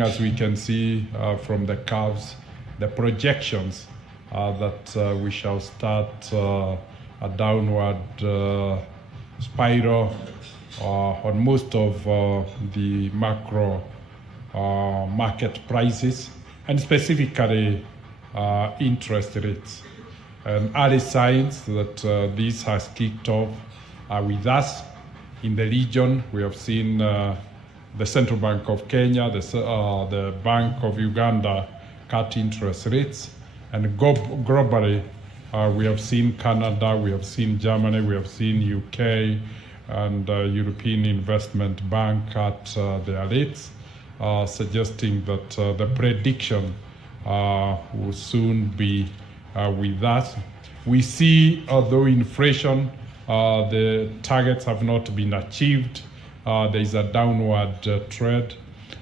As we can see from the curves, the projections that we shall start a downward spiral on most of the macro market prices, and specifically interest rates. And early signs that this has kicked off are with us in the region. We have seen the Central Bank of Kenya, the Bank of Uganda cut interest rates, and globally we have seen Canada, we have seen Germany, we have seen UK, and European Investment Bank cut their rates, suggesting that the prediction will soon be with us. We see, although inflation, the targets have not been achieved, there is a downward trend,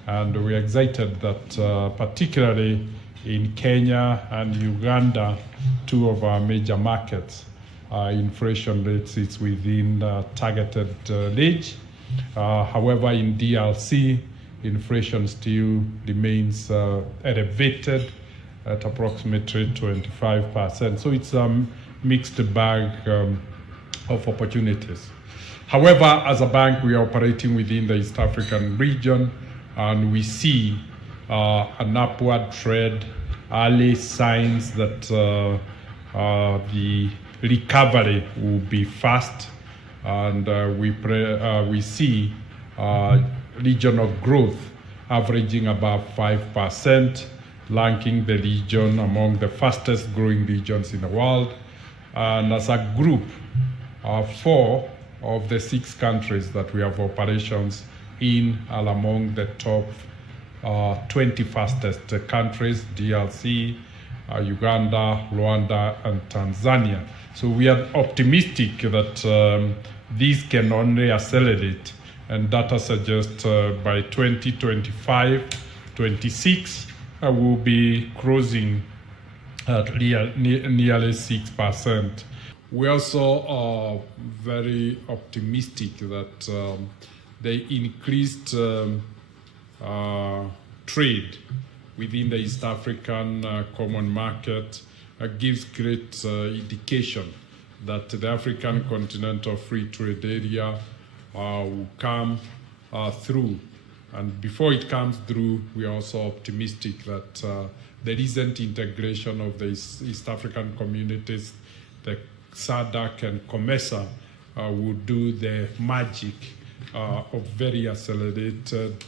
and we're excited that particularly in Kenya and Uganda, two of our major markets, inflation rates is within targeted range. However, in DRC, inflation still remains elevated at approximately 25%. So it's a mixed bag of opportunities. However, as a bank, we are operating within the East African region, and we see an upward trend, early signs that the recovery will be fast, and we see regional growth averaging above 5%, ranking the region among the fastest growing regions in the world. And as a group, 4 of the 6 countries that we have operations in are among the top 20 fastest countries: DRC, Uganda, Rwanda, and Tanzania. So we are optimistic that these can only accelerate, and data suggests by 2025-26 we'll be closing at nearly 6%. We also are very optimistic that the increased trade within the East African common market gives great indication that the African Continental Free Trade Area will come through. And before it comes through, we are also optimistic that the recent integration of the East African communities, the SADC and COMESA, will do the magic of very accelerated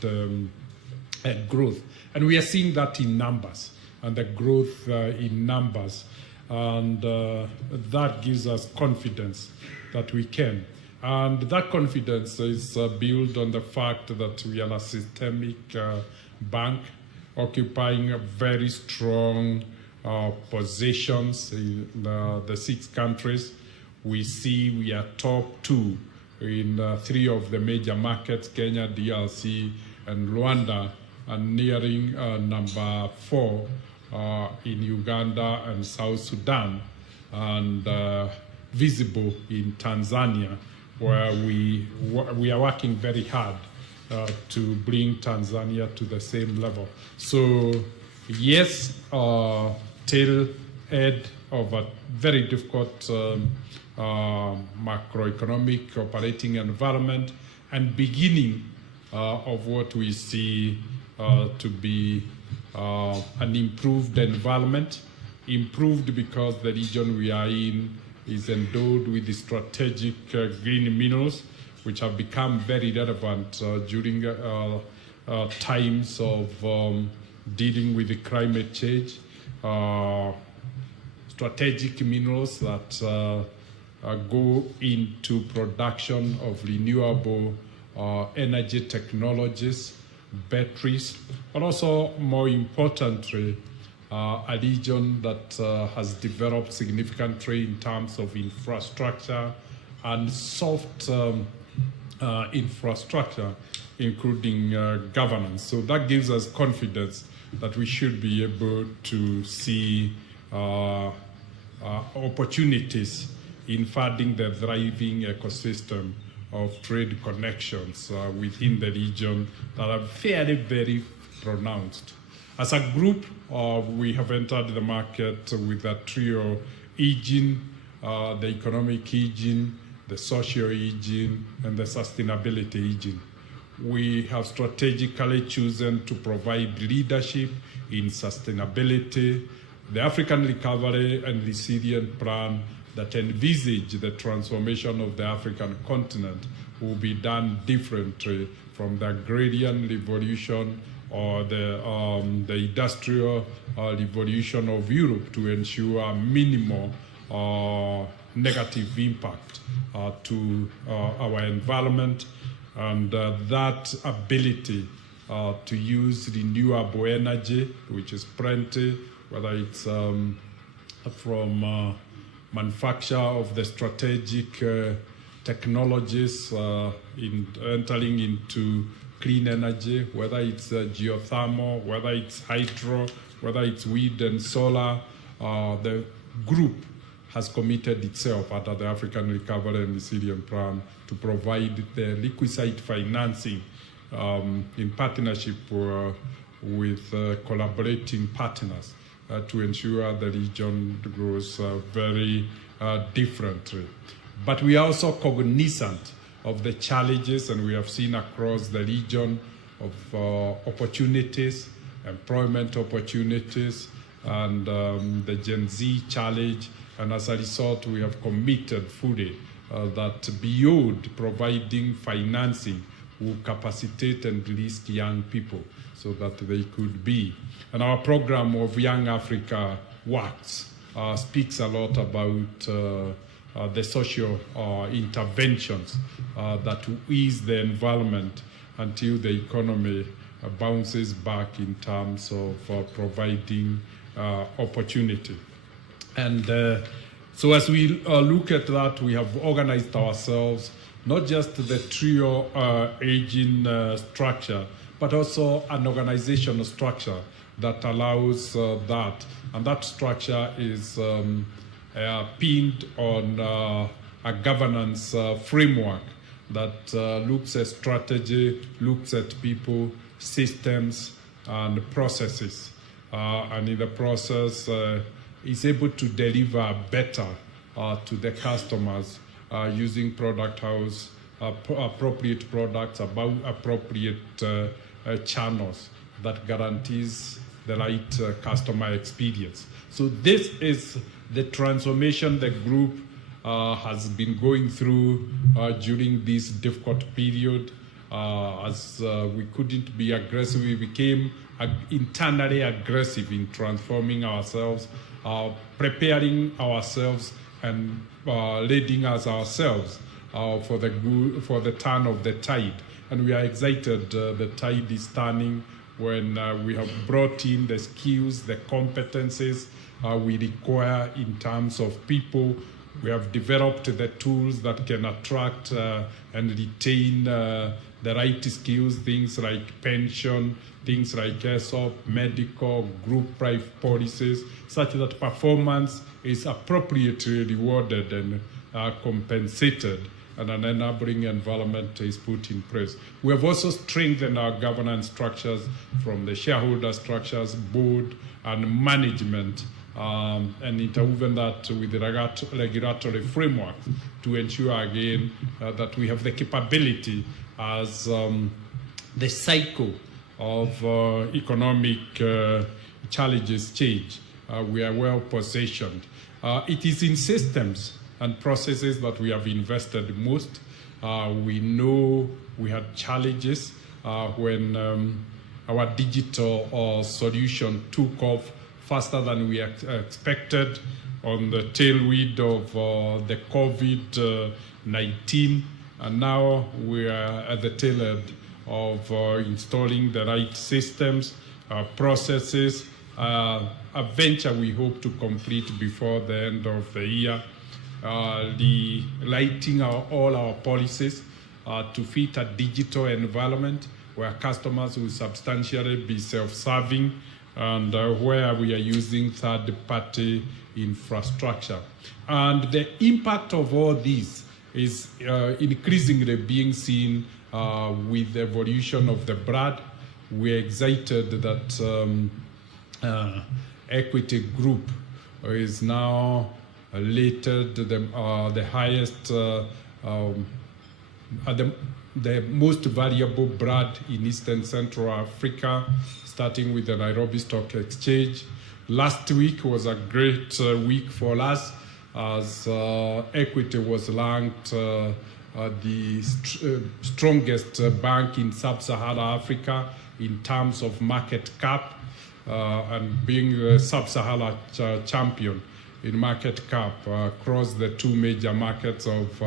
growth. And we are seeing that in numbers, and the growth in numbers. And that gives us confidence that we can. And that confidence is built on the fact that we are a systemic bank occupying a very strong positions in the 6 countries. We see we are top 2 in 3 of the major markets: Kenya, DRC, and Rwanda, and nearing number 4 in Uganda and South Sudan, and visible in Tanzania, where we are working very hard to bring Tanzania to the same level. So yes, tail head of a very difficult macroeconomic operating environment, and beginning of what we see to be an improved environment. Improved because the region we are in is endowed with the strategic green minerals, which have become very relevant during times of dealing with the climate change. Strategic minerals that go into production of renewable energy technologies, batteries, but also, more importantly, a region that has developed significantly in terms of infrastructure and soft infrastructure, including governance. So that gives us confidence that we should be able to see opportunities in funding the thriving ecosystem of trade connections within the region that are very, very pronounced. As a group, we have entered the market with a trio: aging, the economic aging, the social aging, and the sustainability aging. We have strategically chosen to provide leadership in sustainability. The African Recovery and Resilience Plan that envisage the transformation of the African continent will be done differently from the agrarian revolution or the industrial revolution of Europe, to ensure minimal negative impact to our environment, and that ability to use renewable energy, which is plenty, whether it's from manufacture of the strategic technologies in entering into clean energy, whether it's geothermal, whether it's hydro, whether it's wind and solar. The group has committed itself under the African Recovery and Resilience Plan to provide the requisite financing in partnership with collaborating partners to ensure the region grows very differently. But we are also cognizant of the challenges, and we have seen across the region of opportunities, employment opportunities, and the Gen Z challenge. And as a result, we have committed fully that beyond providing financing, will capacitate and release young people so that they could be. And our program of Young Africa Works speaks a lot about the social interventions that ease the environment until the economy bounces back in terms of providing opportunity. And so as we look at that, we have organized ourselves, not just the trio aging structure, but also an organizational structure that allows that. And that structure is pinned on a governance framework that looks at strategy, looks at people, systems, and processes. And in the process, is able to deliver better to the customers using product house, appropriate products, about appropriate channels that guarantees the right customer experience. So this is the transformation the group has been going through during this difficult period. As we couldn't be aggressive, we became internally aggressive in transforming ourselves, preparing ourselves, and leading us ourselves for the turn of the tide. And we are excited the tide is turning when we have brought in the skills, the competencies we require in terms of people. We have developed the tools that can attract and retain the right skills, things like pension, things like ESOP, medical, group life policies, such that performance is appropriately rewarded and compensated, and an enabling environment is put in place. We have also strengthened our governance structures from the shareholder structures, board, and management, and interwoven that with the regulatory framework to ensure, again, that we have the capability as the cycle of economic challenges change. We are well positioned. It is in systems and processes that we have invested most. We know we had challenges when our digital solution took off faster than we expected on the tailwind of the COVID-19. And now we are at the tail end of installing the right systems, processes, a venture we hope to complete before the end of the year, lighting all our policies to fit a digital environment where customers will substantially be self-serving, and where we are using third-party infrastructure. And the impact of all these is increasingly being seen with the evolution of the brand, we're excited that Equity Group is now rated the highest, the most valuable brand in Eastern Central Africa, starting with the Nairobi Stock Exchange. Last week was a great week for us, as Equity was ranked the strongest bank in Sub-Saharan Africa in terms of market cap, and being the Sub-Saharan champion in market cap across the two major markets of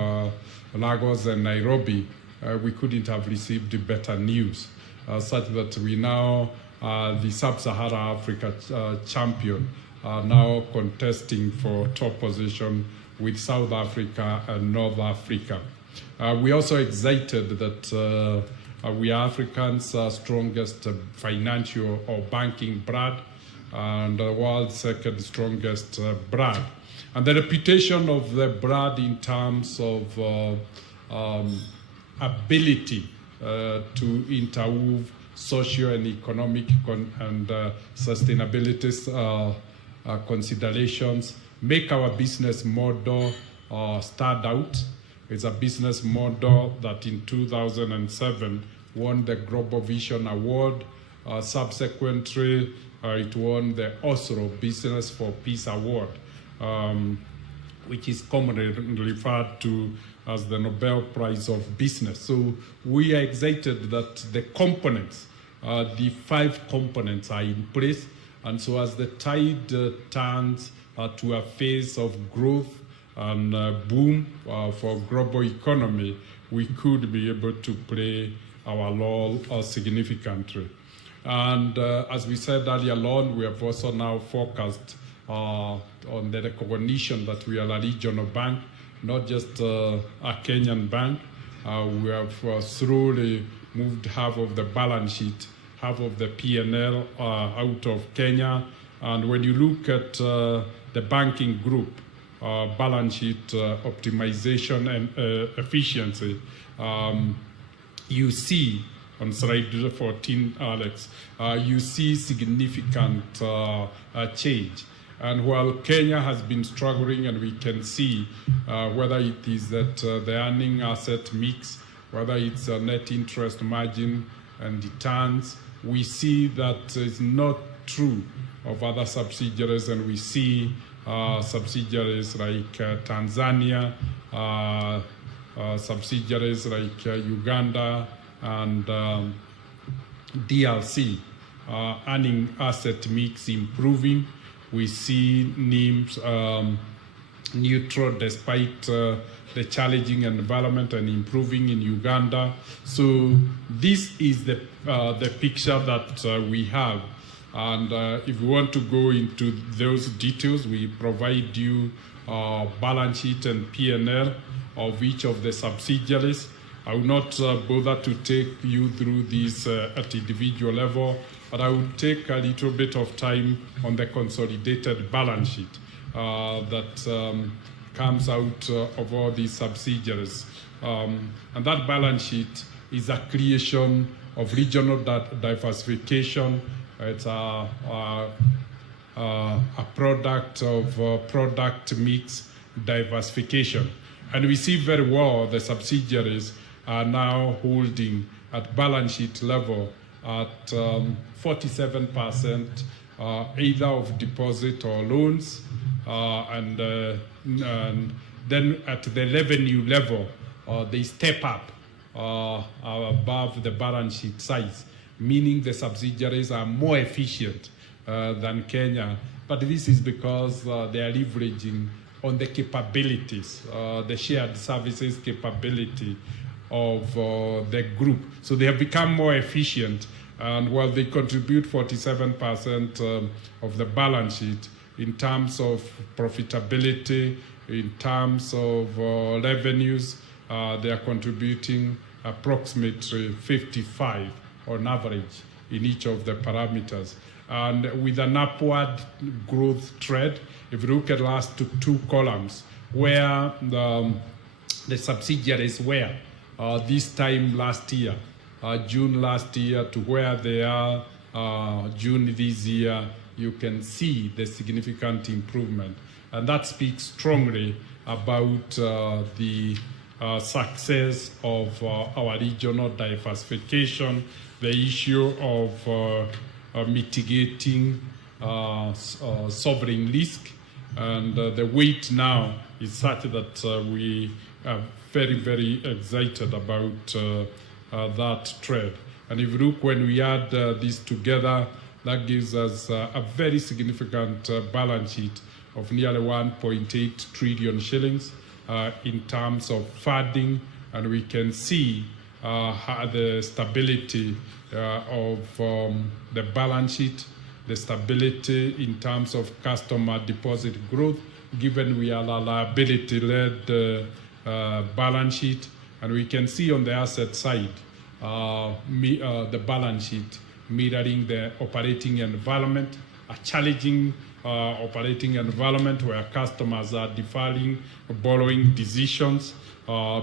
Lagos and Nairobi. We couldn't have received better news, such that we now the Sub-Saharan Africa champion are now contesting for top position with South Africa and North Africa. We're also excited that we are Africans' strongest financial or banking brand, and the world's second strongest brand. And the reputation of the brand in terms of ability to interweave social and economic and sustainability considerations make our business model stand out. It's a business model that in 2007 won the Global Vision Award. Subsequently, it won the Oslo Business for Peace Award, which is commonly referred to as the Nobel Prize of Business. So we are excited that the components, the 5 components are in place. And so as the tide turns to a phase of growth and boom for global economy, we could be able to play our role significantly. And as we said earlier on, we have also now focused on the recognition that we are a regional bank, not just a Kenyan bank. We have slowly moved half of the balance sheet, half of the P&L out of Kenya. And when you look at the banking group, balance sheet optimization and efficiency, you see on slide 14, Alex, you see significant change. And while Kenya has been struggling, and we can see whether it is that the earning asset mix, whether it's a net interest margin and returns, we see that it's not true of other subsidiaries, and we see subsidiaries like Tanzania, subsidiaries like Uganda and DRC, earning asset mix improving. We see NIMs neutral despite the challenging environment, and improving in Uganda. So this is the picture that we have. And if we want to go into those details, we provide you balance sheet and P&L of each of the subsidiaries. I will not bother to take you through this at individual level, but I will take a little bit of time on the consolidated balance sheet that comes out of all these subsidiaries. And that balance sheet is a creation of regional diversification. It's a product of product mix diversification. And we see very well the subsidiaries are now holding at balance sheet level at 47% either of deposit or loans, and then at the revenue level, they step up above the balance sheet size, meaning the subsidiaries are more efficient than Kenya. But this is because they are leveraging on the capabilities, the shared services capability of the group. So they have become more efficient, and while they contribute 47% of the balance sheet, in terms of profitability, in terms of revenues, they are contributing approximately 55 on average in each of the parameters. And with an upward growth trend, if you look at the last two columns, where the subsidiaries were this time last year, June last year to where they are June this year, you can see the significant improvement. And that speaks strongly about the success of our regional diversification, the issue of mitigating sovereign risk, and the weight now is such that we are very, very excited about that trade. And if you look, when we add this together, that gives us a very significant balance sheet of nearly 1.8 trillion shillings in terms of funding, and we can see how the stability of the balance sheet, the stability in terms of customer deposit growth, given we are a liability-led balance sheet, and we can see on the asset side the balance sheet mirroring the operating environment, a challenging operating environment where customers are deferring borrowing decisions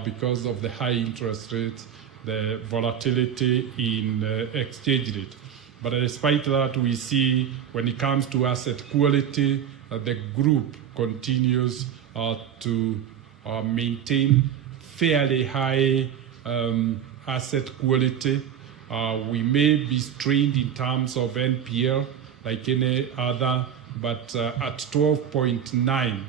because of the high interest rates, the volatility in exchange rate. But despite that, we see when it comes to asset quality, the group continues to maintain fairly high asset quality. We may be strained in terms of NPL like any other, but at 12.9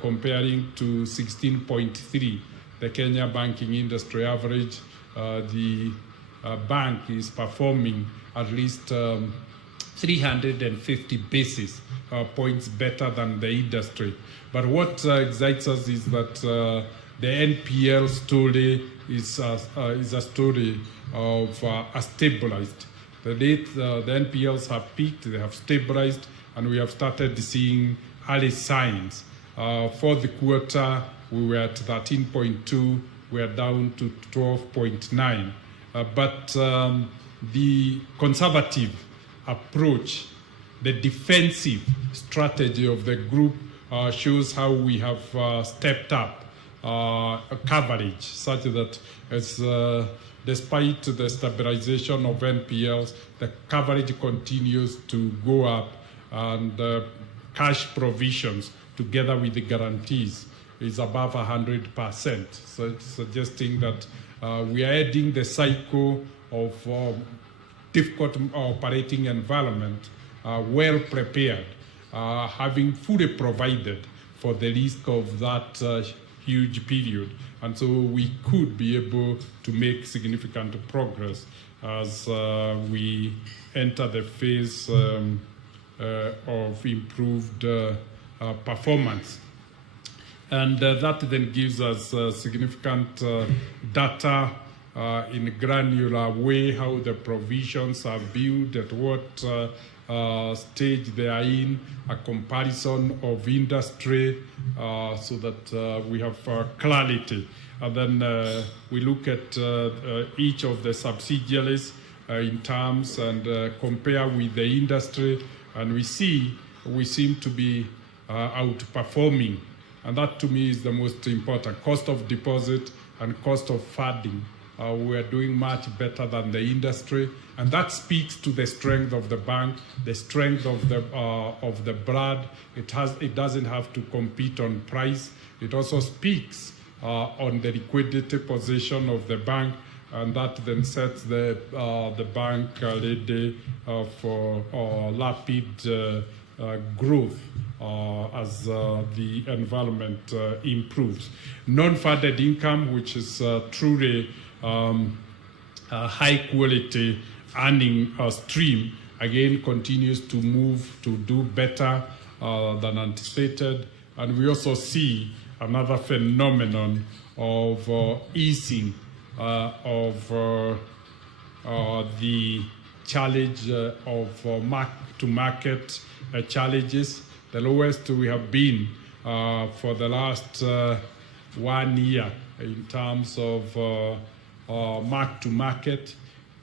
comparing to 16.3, the Kenya banking industry average, the bank is performing at least 350 basis points better than the industry. But what excites us is that the NPL story is a story of a stabilized. The NPLs have peaked, they have stabilized, and we have started seeing early signs. For the quarter, we were at 13.2, we are down to 12.9. But the conservative approach, the defensive strategy of the group shows how we have stepped up coverage, such that as despite the stabilization of NPLs, the coverage continues to go up, and cash provisions together with the guarantees is above 100%. So it's suggesting that we are heading the cycle of difficult operating environment well prepared, having fully provided for the risk of that huge period. And so we could be able to make significant progress as we enter the phase of improved performance. And that then gives us significant data in a granular way, how the provisions are built, at what stage they are in, a comparison of industry, so that we have clarity. And then we look at each of the subsidiaries in terms and compare with the industry, and we seem to be outperforming. And that to me is the most important. Cost of deposit and cost of funding. We are doing much better than the industry, and that speaks to the strength of the bank, the strength of the brand. It doesn't have to compete on price. It also speaks on the liquidity position of the bank, and that then sets the bank ready for rapid growth as the environment improves. Non-funded income, which is truly a high quality earning stream, again continues to move to do better than anticipated. And we also see another phenomenon of easing of the challenge of mark-to-market challenges, the lowest we have been for the last 1 year in terms of mark-to-market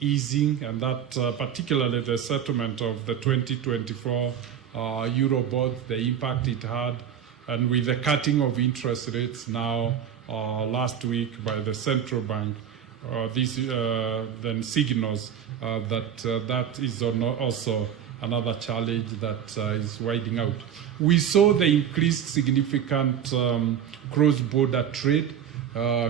easing, and that particularly the settlement of the 2024 Eurobond, the impact it had, and with the cutting of interest rates now last week by the central bank, this then signals that that is also another challenge that is widening out. We saw the increased significant cross-border trade,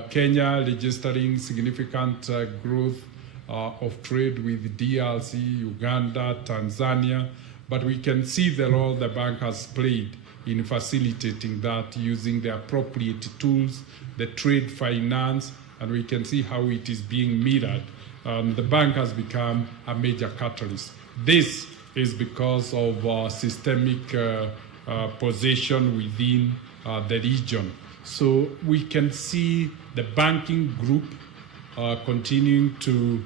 Kenya registering significant growth of trade with DRC, Uganda, Tanzania, but we can see the role the bank has played in facilitating that using the appropriate tools, the trade finance, and we can see how it is being mirrored. The bank has become a major catalyst. This is because of systemic position within the region. So we can see the banking group continuing to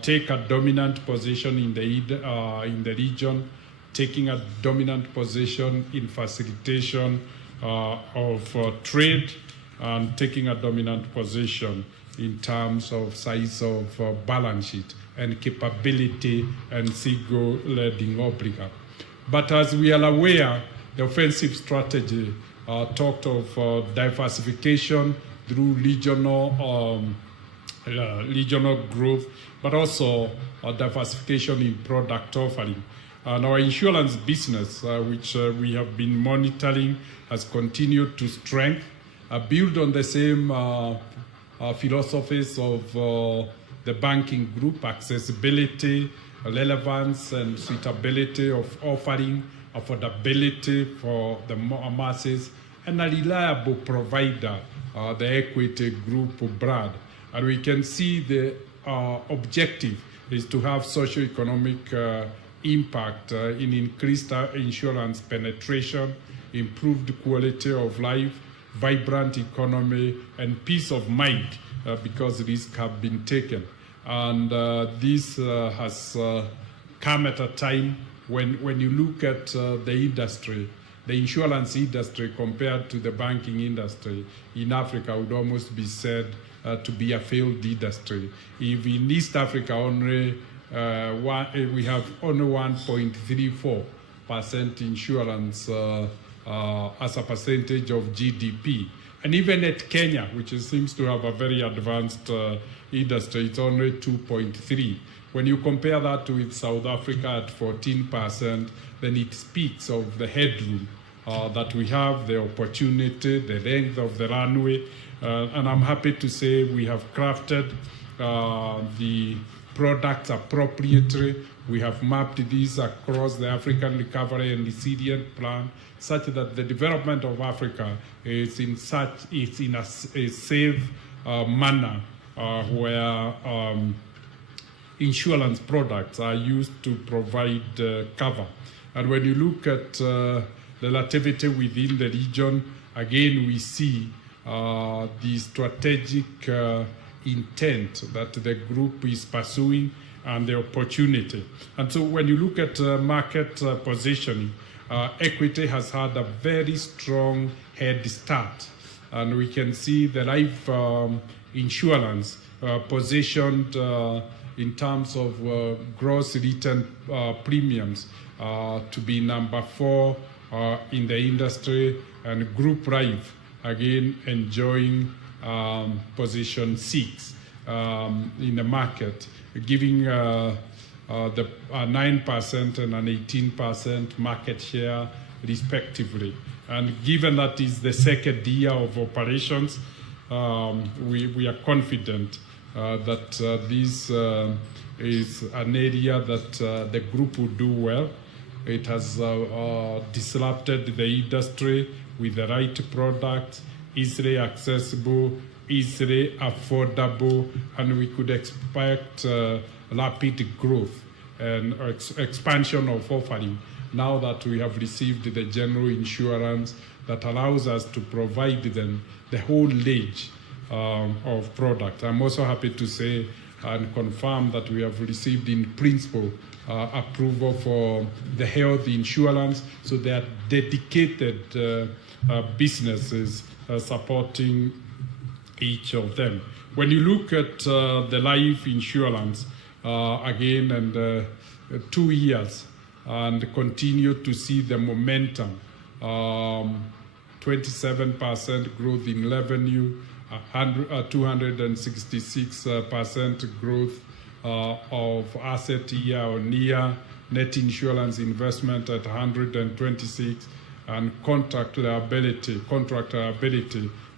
take a dominant position in the region, taking a dominant position in facilitation of trade, and taking a dominant position in terms of size of balance sheet and capability and single lending obligor. But as we are aware, the offensive strategy talked of diversification through regional growth, but also diversification in product offering. And our insurance business, which we have been monitoring, has continued to strengthen, build on the same philosophies of the banking group: accessibility, relevance, and suitability of offering, affordability for the masses, and a reliable provider, the Equity Group brand. And we can see the objective is to have socio-economic impact in increased insurance penetration, improved quality of life, vibrant economy, and peace of mind because risks have been taken. And this has come at a time when you look at the industry, the insurance industry compared to the banking industry in Africa would almost be said to be a failed industry. If in East Africa only we have only 1.34% insurance as a percentage of GDP. And even at Kenya, which seems to have a very advanced industry, it's only 2.3. When you compare that with South Africa at 14%, then it speaks of the headroom that we have, the opportunity, the length of the runway. And I'm happy to say we have crafted the products appropriately. We have mapped these across the African Recovery and Resilience Plan, such that the development of Africa is in a safe manner where insurance products are used to provide cover. And when you look at relativity within the region, again we see the strategic intent that the group is pursuing and the opportunity. And so when you look at market positioning, Equity has had a very strong head start. And we can see the life insurance positioned in terms of gross written premiums to be number 4 in the industry, and group life again enjoying position 6 in the market, giving the 9% and an 18% market share respectively. And given that is the second year of operations, we are confident that this is an area that the group will do well. It has disrupted the industry with the right products, easily accessible, easily affordable, and we could expect rapid growth and expansion of offering now that we have received the general insurance that allows us to provide them the whole range of product. I'm also happy to say and confirm that we have received in principle approval for the health insurance, so they are dedicated businesses supporting each of them. When you look at the life insurance, again, and 2 years, and continue to see the momentum, 27% growth in revenue, 266% growth of asset year on year, net insurance investment at 126, and contract liability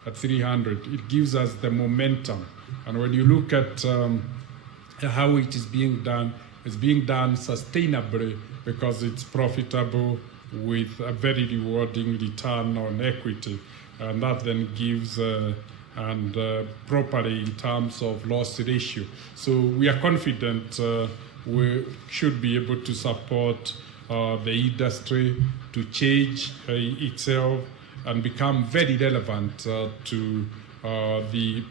at 300. It gives us the momentum. And when you look at how it is being done, it's being done sustainably because it's profitable with a very rewarding return on equity. And that then gives properly in terms of loss ratio. So we are confident we should be able to support the industry to change itself and become very relevant to the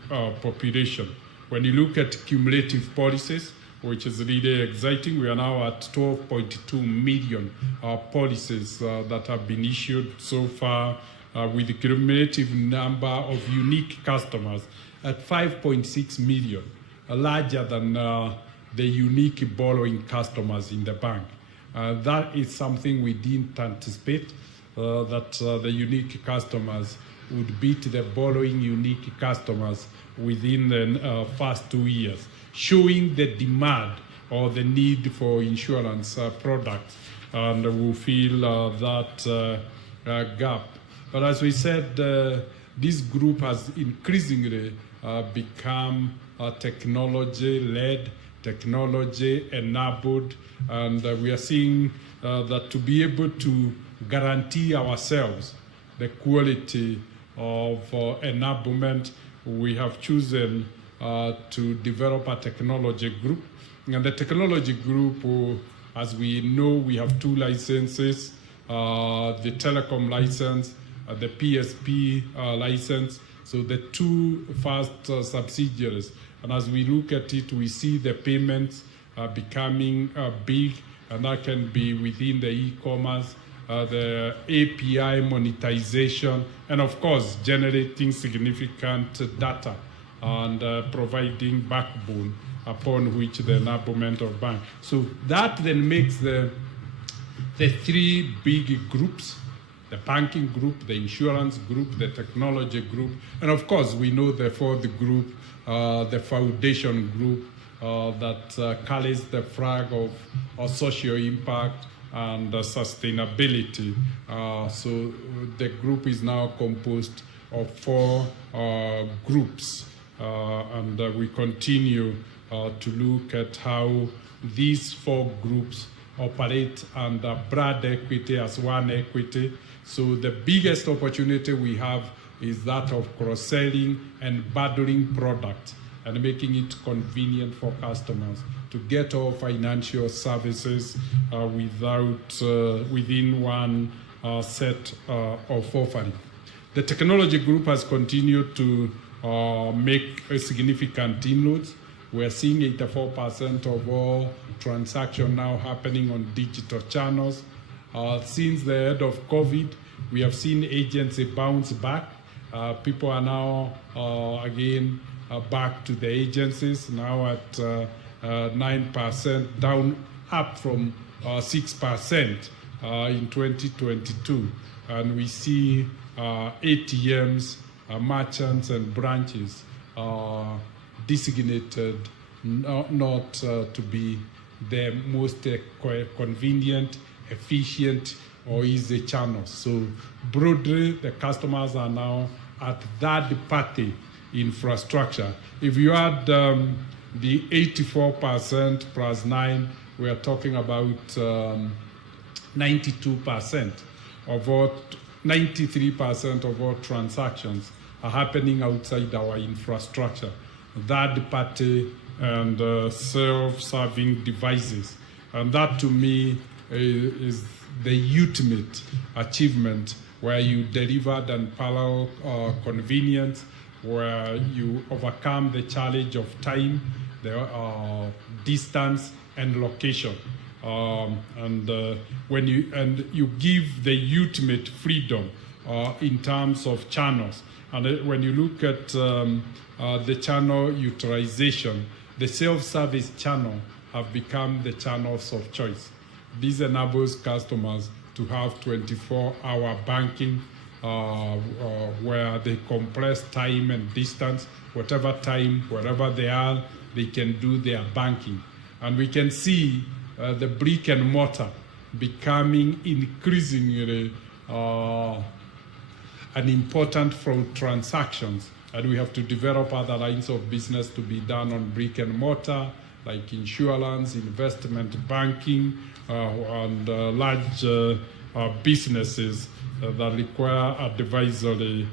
population. When you look at cumulative policies, which is really exciting, we are now at 12.2 million policies that have been issued so far, with the cumulative number of unique customers at 5.6 million, larger than the unique borrowing customers in the bank. That is something we didn't anticipate, that the unique customers would beat the borrowing unique customers within the first 2 years, showing the demand or the need for insurance products, and we feel that gap. But as we said, this group has increasingly become technology-led, technology-enabled, and we are seeing that to be able to guarantee ourselves the quality of enablement, we have chosen to develop a technology group. And the technology group, as we know, we have 2 licenses, the telecom license, the PSP license, so the 2 first subsidiaries. And as we look at it, we see the payments becoming big, and that can be within the e-commerce, the API monetization, and of course, generating significant data and providing backbone upon which the enablement of bank. So that then makes the 3 big groups: the banking group, the insurance group, the technology group, and of course we know the 4th group, the foundation group that carries the flag of social impact and sustainability. So the group is now composed of 4 groups, and we continue to look at how these 4 groups operate under brand equity as one equity. So the biggest opportunity we have is that of cross-selling and bundling products and making it convenient for customers to get all financial services within one set of offering. The technology group has continued to make a significant inroads. We're seeing 84% of all transactions now happening on digital channels. Since the end of COVID, we have seen agency bounce back. People are now again back to the agencies, now at 9%, down up from 6% in 2022. And we see ATMs, merchants, and branches designated not to be the most convenient, efficient, or easy channels. So broadly, the customers are now at third-party infrastructure. If you add the 84% plus 9, we are talking about 92% of all, 93% of all transactions are happening outside our infrastructure. Third-party and self-serving devices. And that to me is the ultimate achievement, where you delivered unparalleled convenience, where you overcome the challenge of time, the distance, and location. When you give the ultimate freedom in terms of channels. And when you look at the channel utilization, the self-service channel have become the channels of choice. This enables customers to have 24-hour banking, where they compress time and distance, whatever time, wherever they are, they can do their banking. And we can see the brick and mortar becoming increasingly an important for transactions. And we have to develop other lines of business to be done on brick and mortar, like insurance, investment banking, and large businesses that require advisory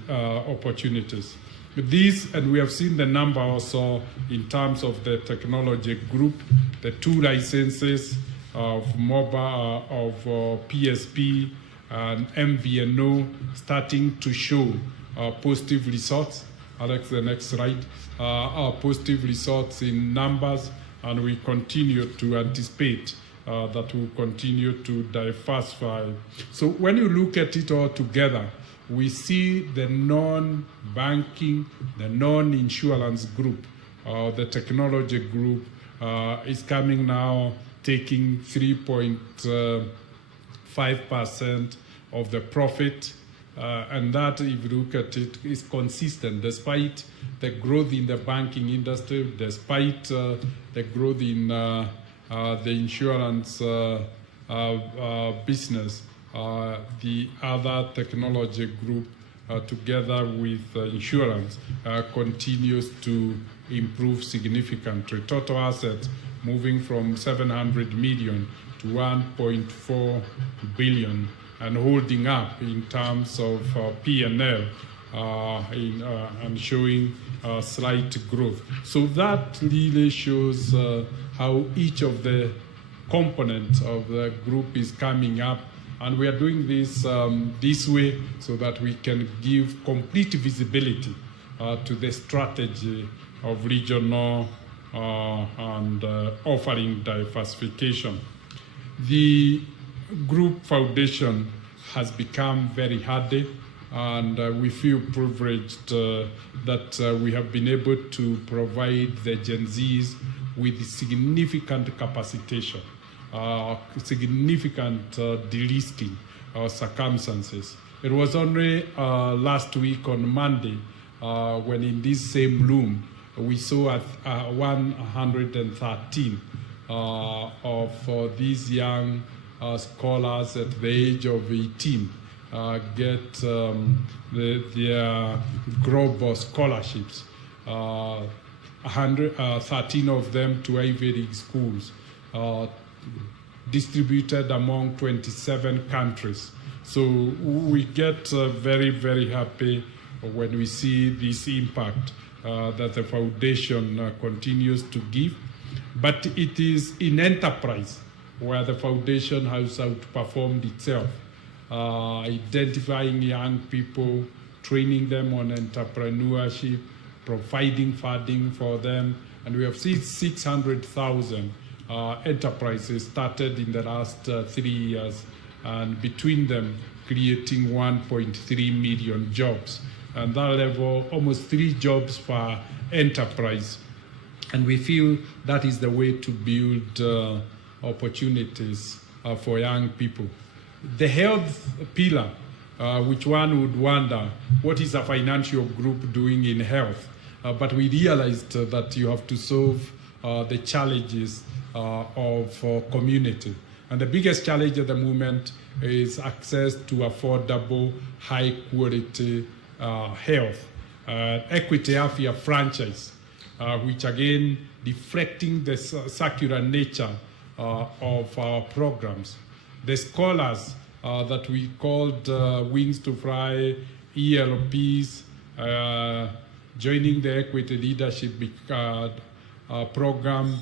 opportunities. These, and we have seen the number also in terms of the technology group, the 2 licenses of mobile, of PSP and MVNO starting to show positive results. Alex, the next slide. Positive results in numbers, and we continue to anticipate that will continue to diversify. So when you look at it all together, we see the non-banking, the non-insurance group, the technology group is coming now, taking 3.5% of the profit. And that, if you look at it, is consistent despite the growth in the banking industry, despite the growth in the insurance business. The other technology group, together with insurance, continues to improve significantly. Total assets moving from 700 million to 1.4 billion, and holding up in terms of P&L and showing slight growth. So that really shows how each of the components of the group is coming up. And we are doing this this way so that we can give complete visibility to the strategy of regional and offering diversification. The group foundation has become very hardy, and we feel privileged that we have been able to provide the Gen Zs with significant capacitation, significant de-risking circumstances. It was only last week on Monday when in this same room we saw 113 of these young scholars at the age of 18 get their global scholarships. 13 of them to Ivy League schools, distributed among 27 countries. So we get very, very happy when we see this impact that the foundation continues to give. But it is in enterprise where the foundation has outperformed itself, identifying young people, training them on entrepreneurship, providing funding for them. And we have seen 600,000 enterprises started in the last 3 years, and between them creating 1.3 million jobs. And that level, almost 3 jobs per enterprise. And we feel that is the way to build opportunities for young people. The health pillar, which one would wonder, what is a financial group doing in health? But we realized that you have to solve the challenges of community. And the biggest challenge at the moment is access to affordable, high-quality health. Equity Afya franchise, which again, reflecting the circular nature of our programs. The scholars that we called Wings to Fly, ELPs, joining the Equity Leadership program,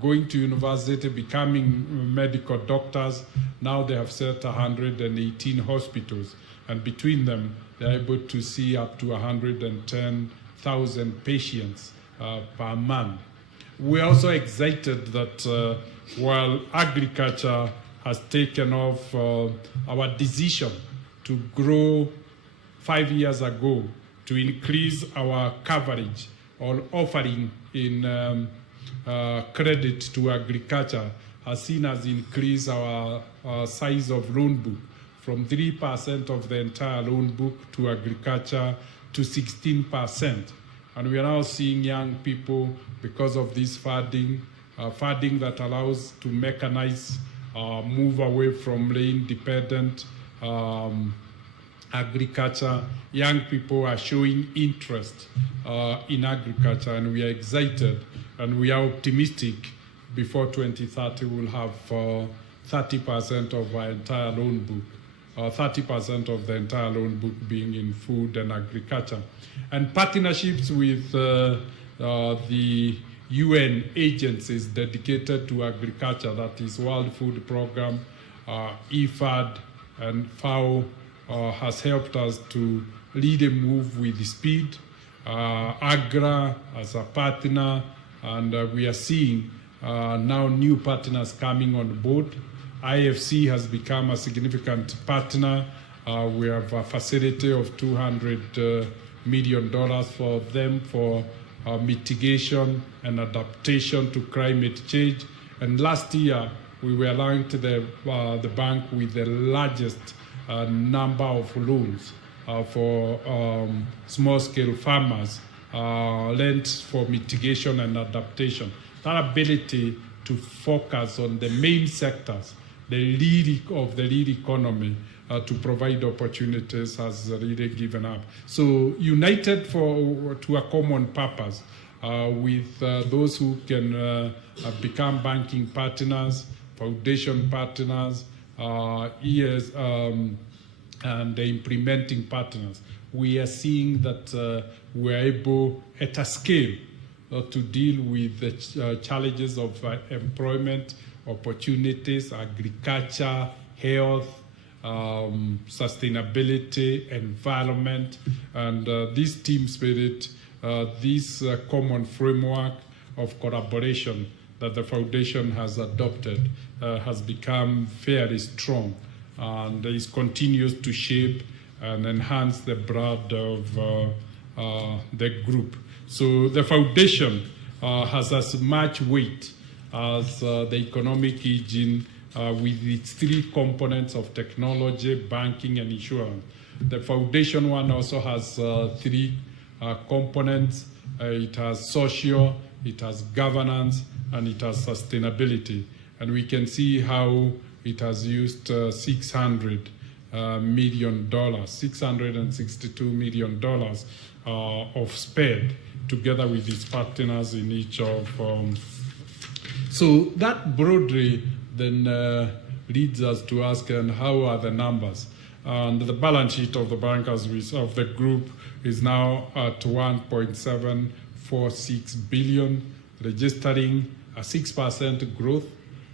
going to university, becoming medical doctors. Now they have set 118 hospitals, and between them, they're able to see up to 110,000 patients per month. We're also excited that while agriculture has taken off, our decision to grow 5 years ago to increase our coverage or offering in credit to agriculture has seen us increase our size of loan book from 3% of the entire loan book to agriculture to 16%. And we are now seeing young people, because of this funding that allows to mechanize, move away from rain-dependent agriculture. Young people are showing interest in agriculture, and we are excited and we are optimistic. Before 2030, we'll have 30% of our entire loan book, 30% of the entire loan book being in food and agriculture. And partnerships with the UN agencies dedicated to agriculture, that is World Food Programme, IFAD, and FAO, has helped us to lead a move with speed. AGRA as a partner, and we are seeing now new partners coming on board. IFC has become a significant partner. We have a facility of $200 million for them for mitigation and adaptation to climate change. And last year, we were linked to the bank with the largest number of loans for small-scale farmers, lent for mitigation and adaptation. That ability to focus on the main sectors, the lead of the lead economy, to provide opportunities has really given up. So united to a common purpose, with those who can become banking partners, foundation partners, and the implementing partners. We are seeing that we are able at a scale to deal with the challenges of employment, opportunities, agriculture, health, sustainability, environment, and this team spirit, this common framework of collaboration that the foundation has adopted has become fairly strong, and it continues to shape and enhance the breadth of the group. So the foundation has as much weight as the economic engine with its three components of technology, banking, and insurance. The foundation one also has three components. It has social, it has governance, and it has sustainability. And we can see how it has used $600 million, $662 million of spend together with its partners in each of. So that broadly then leads us to ask, and how are the numbers? And the balance sheet of the bank of the group is now at 1.746 billion, registering a 6% growth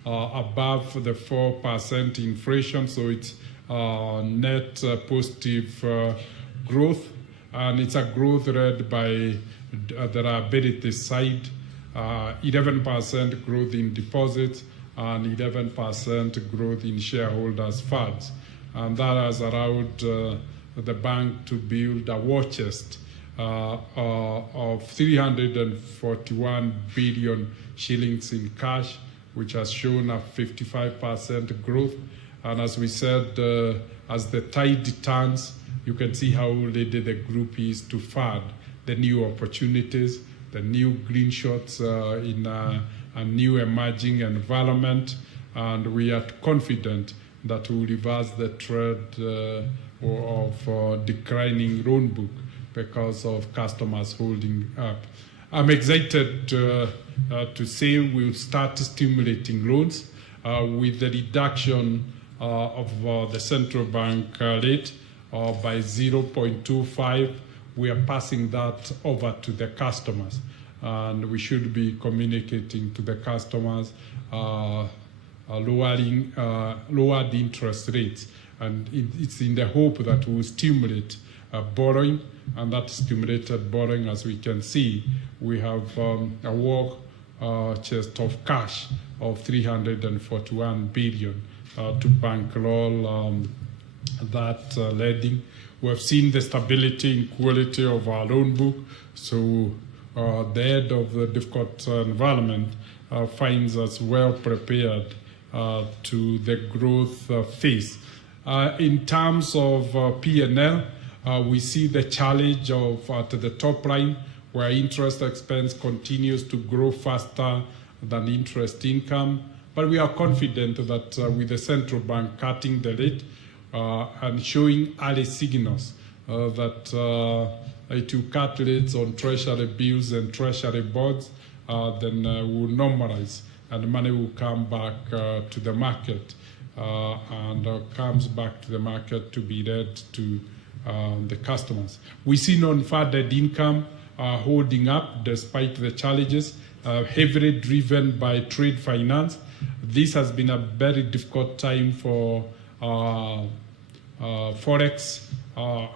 above the 4% inflation. So it's net positive growth, and it's a growth led by the liability side, 11% growth in deposits and 11% growth in shareholders' funds. And that has allowed the bank to build a war chest of 341 billion shillings in cash, which has shown a 55% growth. And as we said, as the tide turns, you can see how ready the group is to fund the new opportunities, the new green shots in a new emerging environment. And we are confident that will reverse the trend of declining loan book because of customers holding up. I'm excited to say we'll start stimulating loans with the reduction of the central bank rate by 0.25. We are passing that over to the customers, and we should be communicating to the customers lowered interest rates, and it's in the hope that will stimulate borrowing, and that stimulated borrowing, as we can see, we have a war chest of cash of 341 billion to bankroll that lending. We have seen the stability and quality of our loan book, so the head of the difficult environment finds us well prepared to the growth phase. In terms of P&L, we see the challenge of at the top line, where interest expense continues to grow faster than interest income. But we are confident that with the central bank cutting the rate and showing early signals that it will cut rates on treasury bills and treasury bonds, then we'll normalize and money will come back to the market and comes back to the market to be read to the customers. We see non-funded income holding up despite the challenges, heavily driven by trade finance. This has been a very difficult time for Forex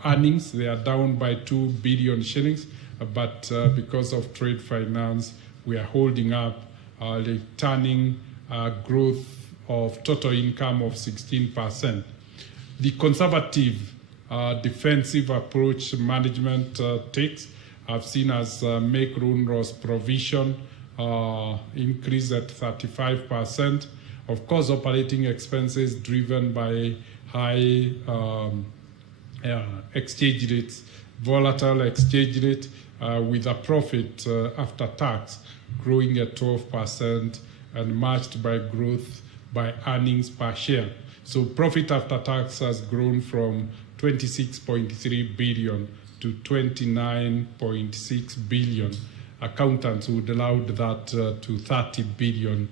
earnings. They are down by 2 billion shillings, but because of trade finance, we are holding up, returning growth of total income of 16%. The conservative defensive approach management takes have seen us make loan loss provision increase at 35%. Of course, operating expenses driven by high exchange rates, volatile exchange rate, with a profit after tax growing at 12% and matched by growth by earnings per share. So profit after tax has grown from 26.3 billion to 29.6 billion. Accountants would allow that to 30 billion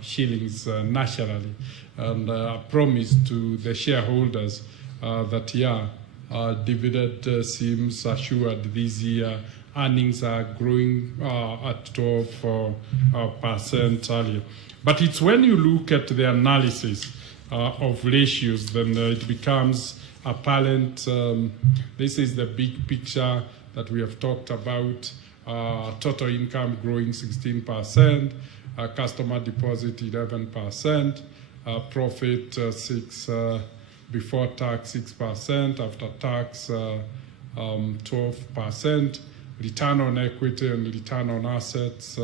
shillings nationally. And I promise to the shareholders that, dividend seems assured this year. Earnings are growing at 12% earlier. But it's when you look at the analysis of ratios, then it becomes apparent. This is the big picture that we have talked about. Total income growing 16%, customer deposit 11%, profit 6 before tax 6%, after tax 12%, return on equity and return on assets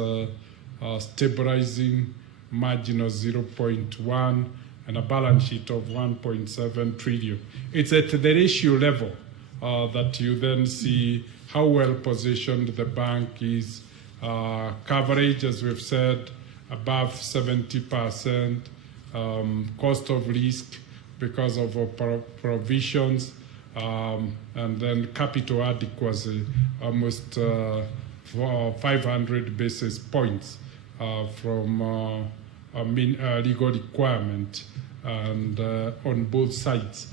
stabilizing, margin of 0.1, and a balance sheet of 1.7 trillion. It's at the ratio level that you then see how well positioned the bank is. Coverage, as we've said, above 70%. Cost of risk because of provisions, and then capital adequacy, almost 500 basis points from legal requirement, and on both sides,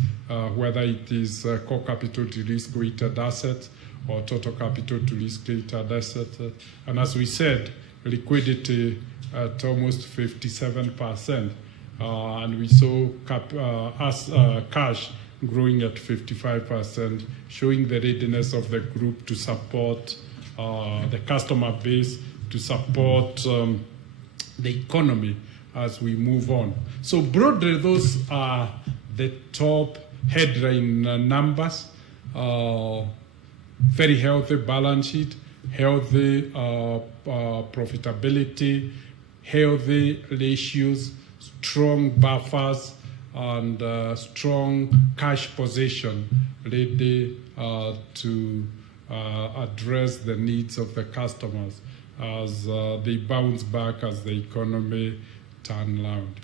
whether it is core capital to risk-weighted assets or total capital to risk-weighted assets. And as we said, liquidity at almost 57%, and we saw cash growing at 55%, showing the readiness of the group to support the customer base, to support the economy as we move on. So broadly, those are the top headline numbers. Very healthy balance sheet, healthy profitability, healthy ratios, strong buffers, and strong cash position ready to address the needs of the customers as they bounce back as the economy turns around.